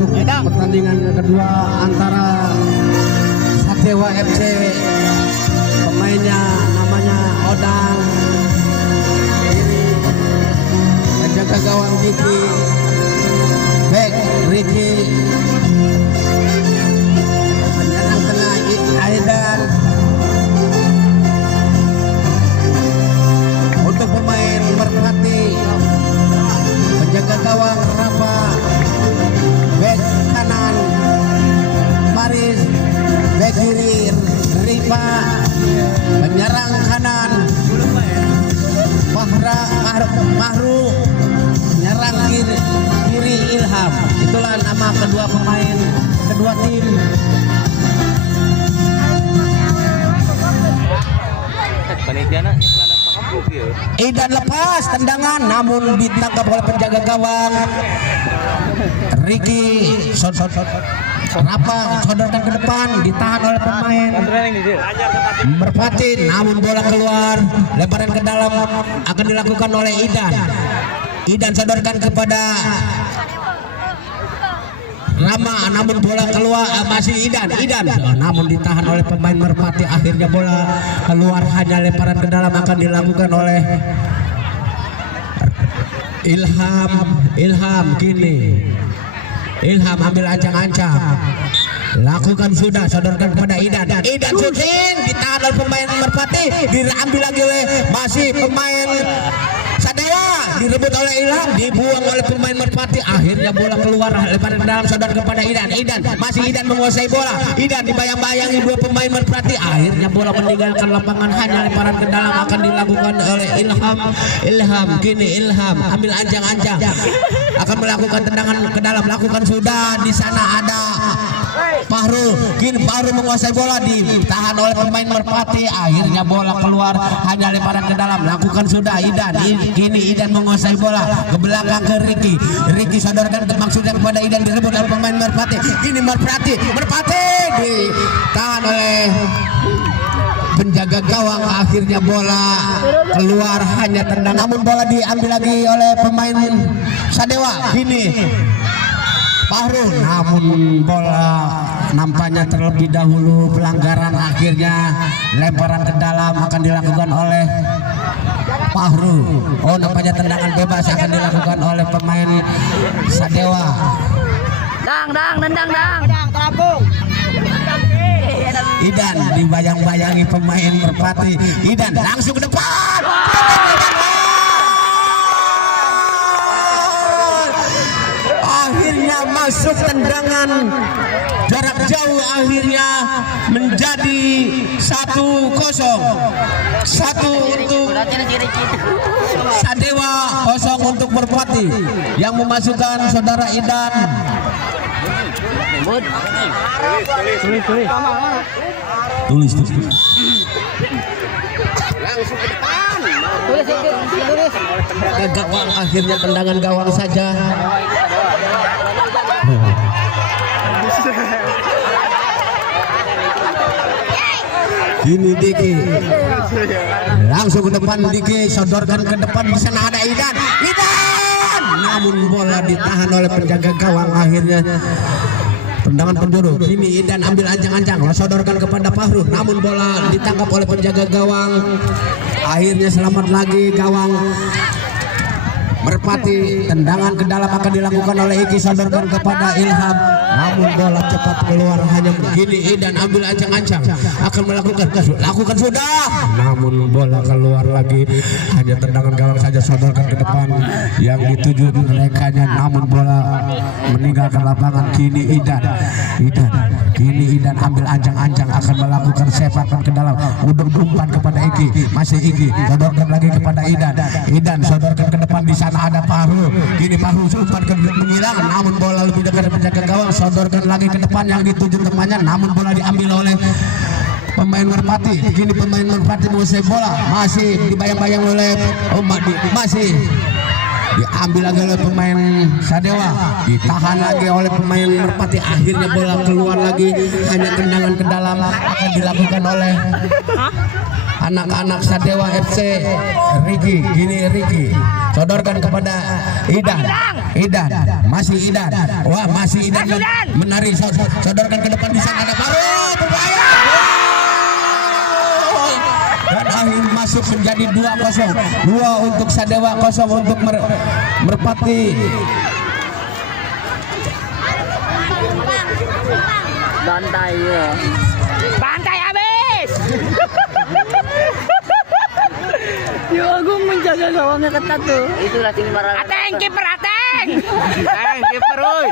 untuk pertandingan kedua antara Sadewa FC, pemainnya namanya Odang, ini penjaga gawang Diki, back Ricky, penyerang tengah Aidan. Untuk pemain Merpati, penjaga gawang Rafa, back kanan Maris, back kiri Rifa, penyerang kanan Mahru, penyerang kiri Ilham. Itulah nama kedua pemain kedua tim. Idan lepas tendangan namun ditangkap oleh penjaga gawang Ricky. Rafa sodorkan ke depan, ditahan oleh pemain Merpati, namun bola keluar, lemparan ke dalam akan dilakukan oleh Idan. Idan sodorkan kepada Rama, namun bola keluar, masih Idan, namun ditahan oleh pemain Merpati. Akhirnya bola keluar, hanya lemparan ke dalam akan dilakukan oleh Ilham kini. Ilham ambil ancang-ancang, lakukan sudah, sodorkan kepada Idan syuting, ditahan oleh pemain Merpati, diambil lagi oleh masih pemain Sadewa, direbut oleh Ilham, dibuang oleh pemain Merpati. Akhirnya bola keluar, lemparan ke dalam, sodorkan kepada Idan masih Idan menguasai bola. Idan dibayang-bayangi dua pemain Merpati. Akhirnya bola meninggalkan lapangan, hanya lemparan ke dalam akan dilakukan oleh Ilham kini. Ilham ambil ancang-ancang, akan melakukan tendangan ke dalam, lakukan sudah. Di sana ada Fahru, kini Fahru menguasai bola, ditahan oleh pemain Merpati. Akhirnya bola keluar, hanya lemparan ke dalam, lakukan sudah. Kini Idan menguasai bola ke belakang ke Ricky sodorkan maksudnya kepada Idan, direbut oleh pemain Merpati. Kini Merpati ditahan oleh penjaga gawang. Akhirnya bola keluar, hanya tendang, namun bola diambil lagi oleh pemain Sadewa. Kini Fahru, namun bola nampaknya terlebih dahulu pelanggaran. Akhirnya lemparan ke dalam akan dilakukan oleh Fahru. Oh, nampaknya tendangan bebas akan dilakukan oleh pemain Sadewa. Nendang terapung. Idan dibayang-bayangi pemain Merpati. Idan langsung ke depan. Akhirnya masuk tendangan jarak jauh, akhirnya menjadi 1-0. 1 untuk Sadewa, 0 untuk Merpati. Yang memasukkan saudara Idan. Tulis. Langsung ke depan. Tulis. Gawang, akhirnya tendangan gawang saja. Ini Diki langsung ke depan, Diki sodorkan ke depan. Di sana ada Idan, namun bola ditahan oleh penjaga gawang. Akhirnya tendangan penjuru. Kini Idan ambil ancang-ancang, sodorkan kepada Fahru, namun bola ditangkap oleh penjaga gawang. Akhirnya selamat lagi gawang Merpati. Tendangan ke dalam akan dilakukan oleh Iki, sodorkan kepada Ilham, namun bola cepat keluar. Hanya begini Idan ambil ancang-ancang, akan lakukan sudah, namun bola keluar lagi. Hanya tendangan gawang saja, sodorkan ke depan yang dituju merekanya, namun bola meninggalkan lapangan. Kini Idan ambil ancang-ancang, akan melakukan sepakan ke dalam, umpan kepada Iki, masih Iki sodorkan lagi kepada Idan sodorkan ke depan. Di sana ada Fahru, kini Fahru umpan ke menghilang, namun bola lebih dekat penjaga gawang, sodorkan lagi ke depan yang dituju temannya, namun bola diambil oleh pemain Merpati. Kini pemain Merpati menguasai bola, masih dibayang-bayang oleh masih diambil lagi oleh pemain Sadewa, ditahan lagi oleh pemain Merpati, akhirnya bola keluar lagi, hanya tendangan ke dalam akan dilakukan oleh anak-anak Sadewa FC. Riki, gini Riki sodorkan kepada Idan, masih Idan, wah masih Idan menari, sodorkan ke depan, di sana ada baru berbahaya, dan akhir masuk menjadi 2-0, 2 untuk Sadewa, 0 untuk Merpati. Bantai ya. Bantai habis. Yo Agung menjaga gawangnya ketat tuh. Itulah tim marah. Ateng kiper Ateng. Kiper oi.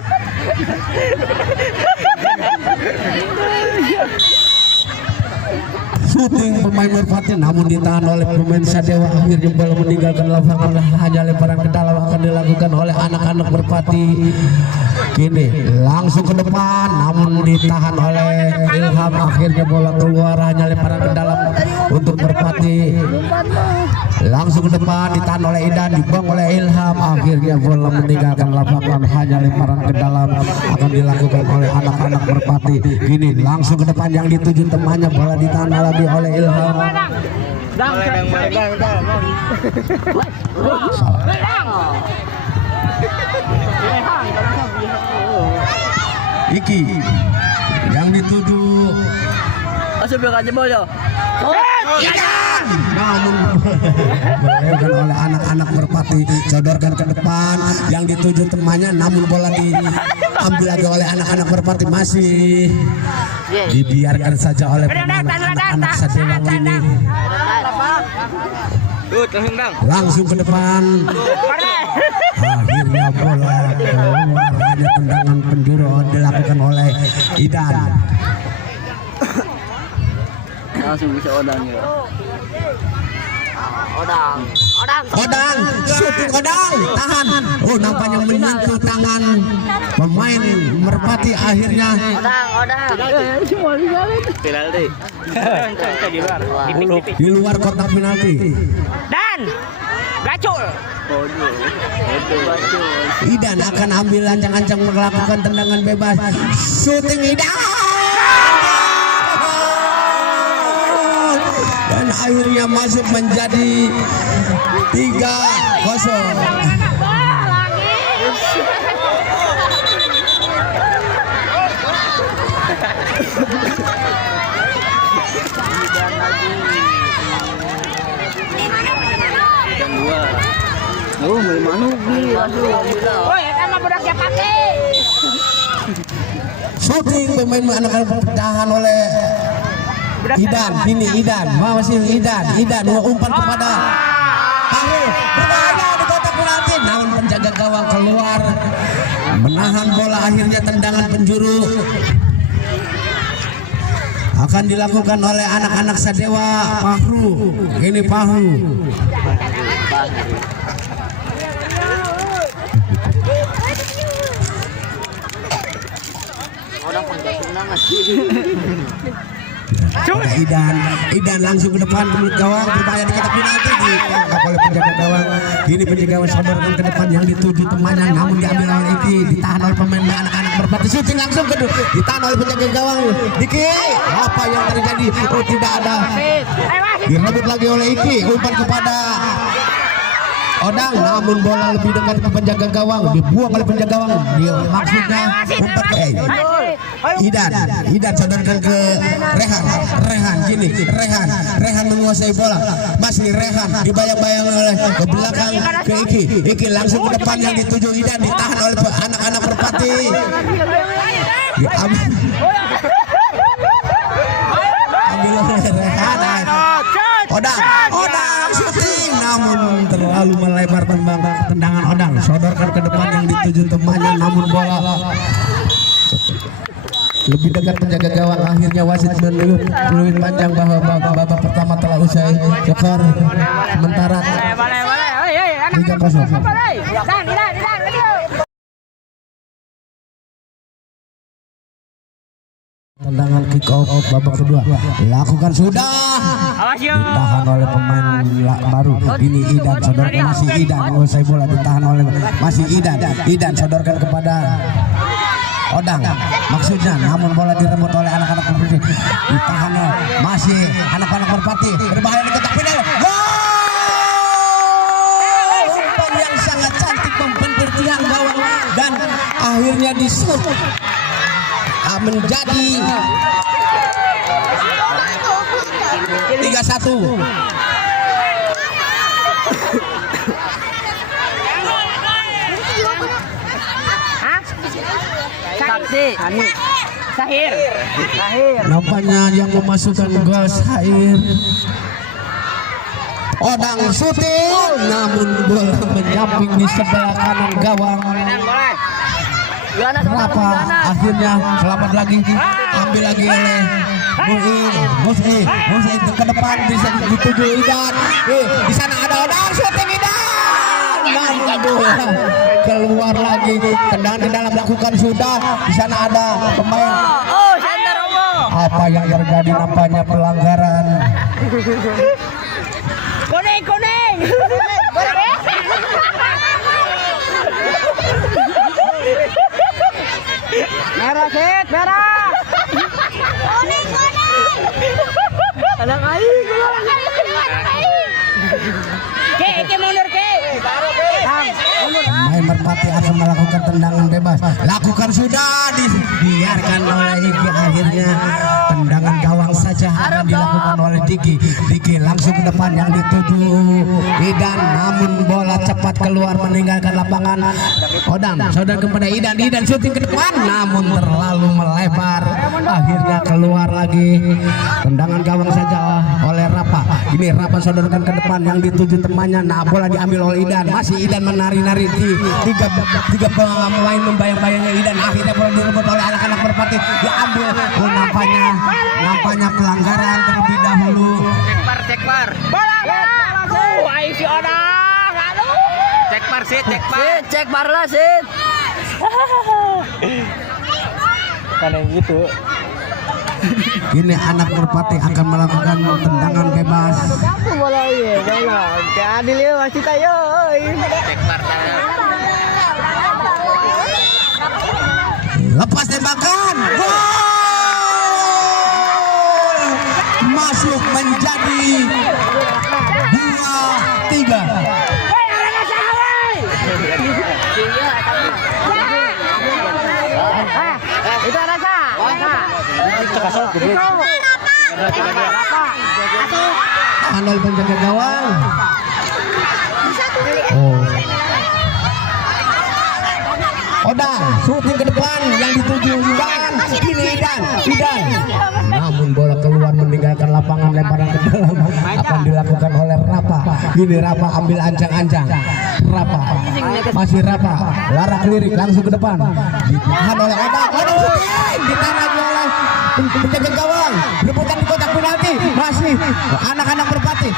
Shooting pemain Merpati namun ditahan oleh pemain Sadewa, akhirnya bola meninggalkan lapangan, hanya lemparan ke dalam akan dilakukan oleh anak-anak Merpati. Kini langsung ke depan namun ditahan oleh Ilham, akhirnya bola keluar, hanya lemparan ke dalam untuk Merpati. Langsung ke depan ditahan oleh Idan, dibuang oleh Ilham, akhirnya bola meninggalkan lapangan, hanya lemparan ke dalam akan dilakukan oleh anak-anak Merpati. Kini langsung ke depan yang dituju temannya, bola ditahan lagi oleh Ilham. Iki yang dituju Masuk belakang jebol yo. namun dilakukan oleh anak-anak Merpati, sodorkan ke depan yang dituju temannya, namun bola diambil lagi oleh anak-anak Merpati, masih dibiarkan saja oleh anak-anak Sadewa ini. Langsung ke depan, akhirnya bola keluar, hanya tendangan penjuru dilakukan oleh Idan. Langsung bisa Odang ya. Odang, syuting Odang, tahan. Oh, nampaknya menyentuh tangan pemain Merpati, akhirnya penalti. di luar kotak penalti. Dan gacul. Idan akan ambil ancang-ancang melakukan tendangan bebas. Syuting Idan. Dan akhirnya masuk menjadi 3-0. Oh, dari mana nih? Woi, sama budaknya pakai. Shooting pemain anak-anak bertahan oleh Idan. Ini Idan, masih Idan umpan kepada Pahu, berbahaya di kotak penalti, namun penjaga gawang keluar menahan bola, akhirnya tendangan penjuru akan dilakukan oleh anak-anak Sadewa. Pahu, ini Pahu. Idan langsung ke depan ke gawang, berbahaya di kotak penalti, ditangkap oleh penjaga gawang. Ini penjaga gawang sodorkan ke depan yang dituju temannya, namun diambil oleh Iki, ditahan oleh pemain anak-anak Merpati. Shooting langsung ke ditahan oleh penjaga gawang. Diki, apa yang terjadi? Oh, tidak ada. Direbut lagi oleh Iki, umpan kepada Odang, namun bola lebih dekat ke penjaga gawang, dibuang oleh penjaga gawang. Dia maksudnya umpan ke Idan sodorkan ke Rehan, gini Rehan menguasai bola, masih Rehan dibayang-bayang oleh ke belakang ke Iki langsung ke depan yang dituju Idan, ditahan oleh anak-anak Merpati. Ambil oleh Rehan. Odang shooting, namun terlalu melebar tendangan Odang, sodorkan ke depan yang dituju temannya, namun bola lebih dekat penjaga gawang. Akhirnya wasit menunjuk peluit panjang bahwa babak pertama telah usai. Skor sementara 3-0. Tendangan kick off babak kedua lakukan sudah, Awas yo. ditahan oleh pemain baru ini Idan, sodorkan masih Idan, menguasai bola ditahan oleh masih Idan sodorkan kepada Odang maksudnya, namun bola direbut oleh anak-anak Merpati, ditahan masih anak-anak Merpati, berbahaya di kotak penalti. Umpan yang sangat cantik membentur tiang gawang dan akhirnya disut menjadi 3-1. Sakti. Sahir. Nampaknya yang memasukkan gol Sahir. Odang syuting, namun bola menyamping di sebelah kanan gawang. Rapa akhirnya selamat lagi, ambil lagi oleh Musi ke depan, dituju Idan. Di sana ada Odang syuting Idan, namun bola keluar lagi, tendangan ke dalam lakukan sudah. Di sana ada pemain. Apa yang terjadi, nampaknya pelanggaran. Kuning. Merah set, merah. Kuning. Alang aing. Ke mundur ke. Pemain Merpati akan melakukan tendangan bebas. Lakukan sudah, dibiarkan oleh Iki. Akhirnya tendangan gawang saja akan dilakukan oleh Diki langsung ke depan yang dituju Idan, namun bola cepat keluar meninggalkan lapangan. Odang saudara kepada Idan syuting ke depan, namun terlalu melebar. Akhirnya keluar lagi, tendangan gawang saja oleh Rapa. Ini Rapa sodorkan ke depan yang dituju temannya. Nah, bola diambil oleh Idan, masih Idan menari-nari di tiga pemain membayang-bayangnya Idan. Akhirnya bola direbut oleh anak-anak Merpati, diambil. Nampaknya pelanggaran terlebih dahulu. Cekpar. Bola. Ayo si Odang. Aduh. Cekpar lah sit. Kalau gitu. Kini anak Merpati akan melakukan tendangan bebas. Bola iya, bola. Adil ya masih tayo. Cekpar. Lepas tembakan, gol! Masuk menjadi 2-3. Itu rasa. Handal penjaga gawang. Oh. Odang syuting ke depan yang dituju Idan. Ini Idan. Namun bola keluar meninggalkan lapangan, lemparan ke dalam akan dilakukan oleh Rapa. Ini Rapa ambil ancang-ancang. Masih Rapa. Larak lirik langsung ke depan. Ditahan oleh Odang syuting. Ditahan lagi oleh penjaga gawang. Rebutan di kotak penalti. Masih anak-anak Merpati.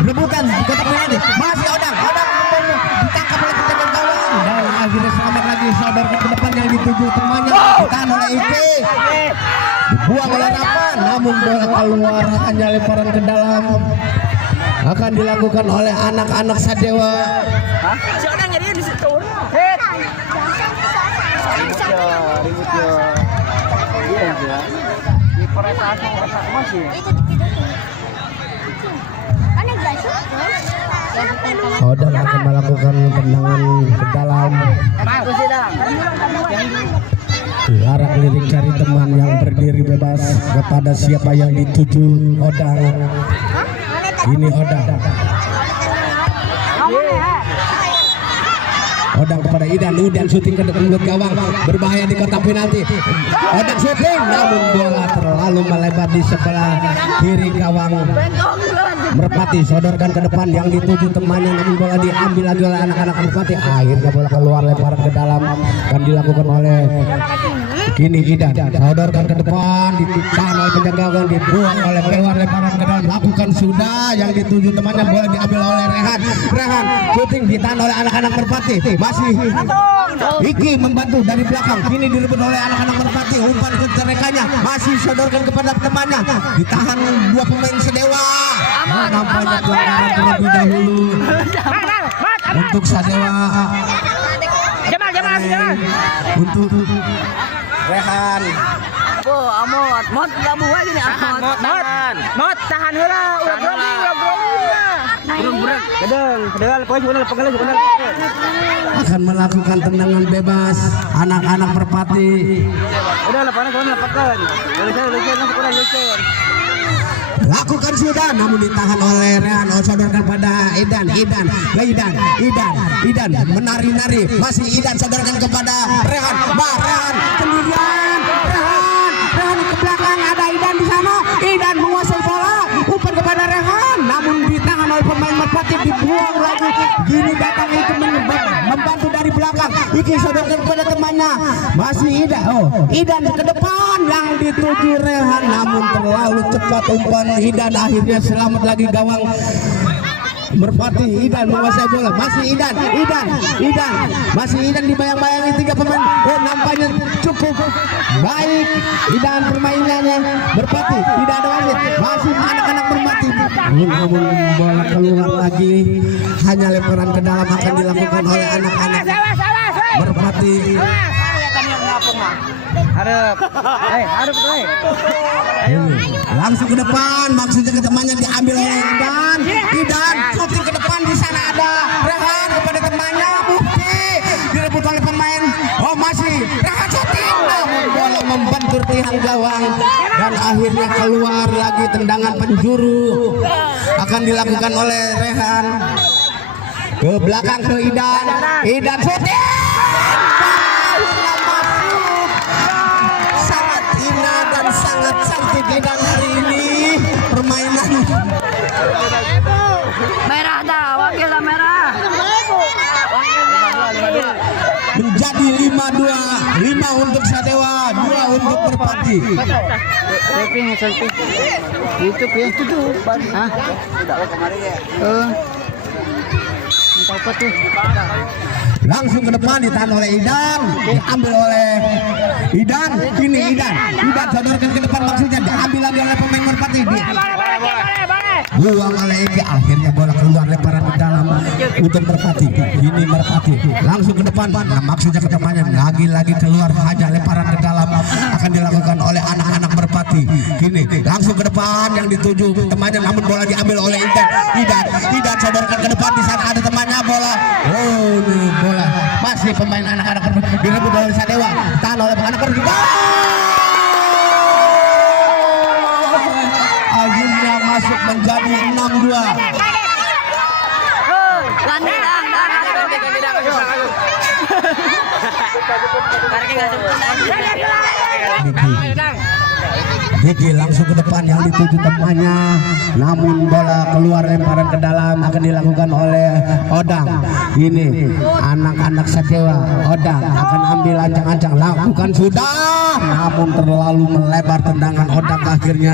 Rebutan di kotak penalti. Masih Odang ditangkap oleh penjaga gawang. Dan akhirnya selamat lagi, sodorkan ke depan yang dituju temannya. Ditahan oleh Iki. Dibuang oleh Rapa, namun bola keluar, hanya lemparan ke dalam. Akan dilakukan oleh anak-anak Sadewa. Si Odang jadi di situ. Ribut yo. Iya ya. Di perasaan masih. Odang akan melakukan tendangan ke dalam. Larak lirik cari teman yang berdiri bebas kepada siapa yang dituju. Odang. Ini Odang. Odang kepada Idan syuting ke depan gawang, berbahaya di kotak penalti. Odang syuting, namun bola terlalu melebar di sebelah kiri gawang Merpati. Sodorkan ke depan yang dituju temannya, namun bola diambil lagi oleh anak-anak Merpati. Akhirnya bola keluar, lemparan ke dalam, akan dilakukan oleh Kini Idan sodorkan ke depan, ditahan oleh penjaga gawang, dibuang oleh keluar lemparan ke dalam, lakukan sudah yang dituju temannya, bola diambil oleh Rehan. Rehan shooting ditahan oleh anak-anak Merpati, masih Iki membantu dari belakang, kini direbut oleh anak-anak Merpati, umpan ke rekannya, masih sodorkan kepada temannya, ditahan dua pemain Sadewa. Nampaknya pelanggaran terlebih dahulu untuk Sadewa. Jamal. Untuk Rehan. Amot, mot labu aja nih, mot, tahan heula, ulah grogi. Kedeng, pokoknya sebenarnya. Akan melakukan tendangan bebas anak-anak Merpati. Udah lepakan. Lakukan sudah, namun ditahan oleh Rehan. Sodorkan pada Idan menari-nari, masih Idan sodorkan kepada Rehan. Rehan sendirian, Rehan ke belakang, ada Idan di sana. Idan menguasai bola, umpan kepada Rehan, namun ditahan oleh pemain Merpati, dibuang lagi. Gini datang itu membantu dari belakang. Iki sodorkan kepada temannya, masih Idan ke depan yang dituju Rehan, namun terlalu cepat umpan Idan, akhirnya selamat lagi gawang Merpati. Idan menguasai bola, masih Idan dibayang-bayangi tiga pemain. Nampaknya cukup baik Idan permainannya. Merpati tidak ada wasit, masih anak-anak Merpati, namun bola keluar lagi, hanya lemparan ke dalam akan dilakukan oleh anak-anak Merpati. Harap. Langsung ke depan, maksudnya ke temannya, diambil oleh Idan shooting ke depan, di sana ada Rehan kepada temannya, bukti direbut oleh pemain. Masih Rehan shooting, namun bola membentur tiang gawang dan akhirnya keluar lagi. Tendangan penjuru akan dilakukan oleh Rehan ke belakang ke Idan shooting. Sangat cantik Idan hari ini permainan. Merah dah, wakil dah merah. Menjadi 5-2, 5 untuk Sadewa, 2 untuk Merpati. Selfie. YouTube ya. Itu tuh. Hah? Entah apa tuh. Langsung ke depan, ditahan oleh Idan, diambil oleh Idan. Kini Idan sodorkan ke depan, maksudnya diambil lagi oleh pemain Merpati. Buang oleh Iki, akhirnya bola keluar lemparan ke dalam untuk Merpati. Ini Merpati langsung ke depan, maksudnya ke temannya, lagi keluar hanya lemparan ke dalam, akan dilakukan oleh anak-anak Merpati. Kini langsung ke depan yang dituju temannya, namun bola diambil oleh Idan sodorkan ke depan, di sana ada temannya, bola bola masih pemain anak-anak direbut oleh Sadewa, tahan oleh anak akhirnya masuk menjadi 6-2. Diki langsung ke depan yang dituju temannya, namun bola keluar lemparan ke dalam, akan dilakukan oleh Odang. Ini anak-anak Sadewa, Odang akan ambil ancang-ancang, lakukan sudah, namun terlalu melebar tendangan Odang, akhirnya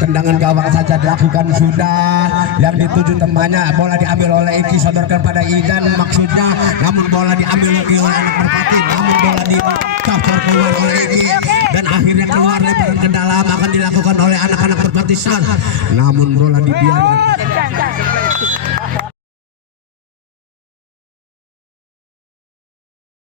tendangan gawang saja dilakukan sudah. Yang dituju temannya, bola diambil oleh Iki, sodorkan pada Idan maksudnya, namun bola diambil lagi oleh anak Merpati, namun bola dicapor keluar oleh Iki dan akhirnya keluar lemparan ke dalam, akan dilakukan oleh anak-anak Merpati, namun bola dibiarkan.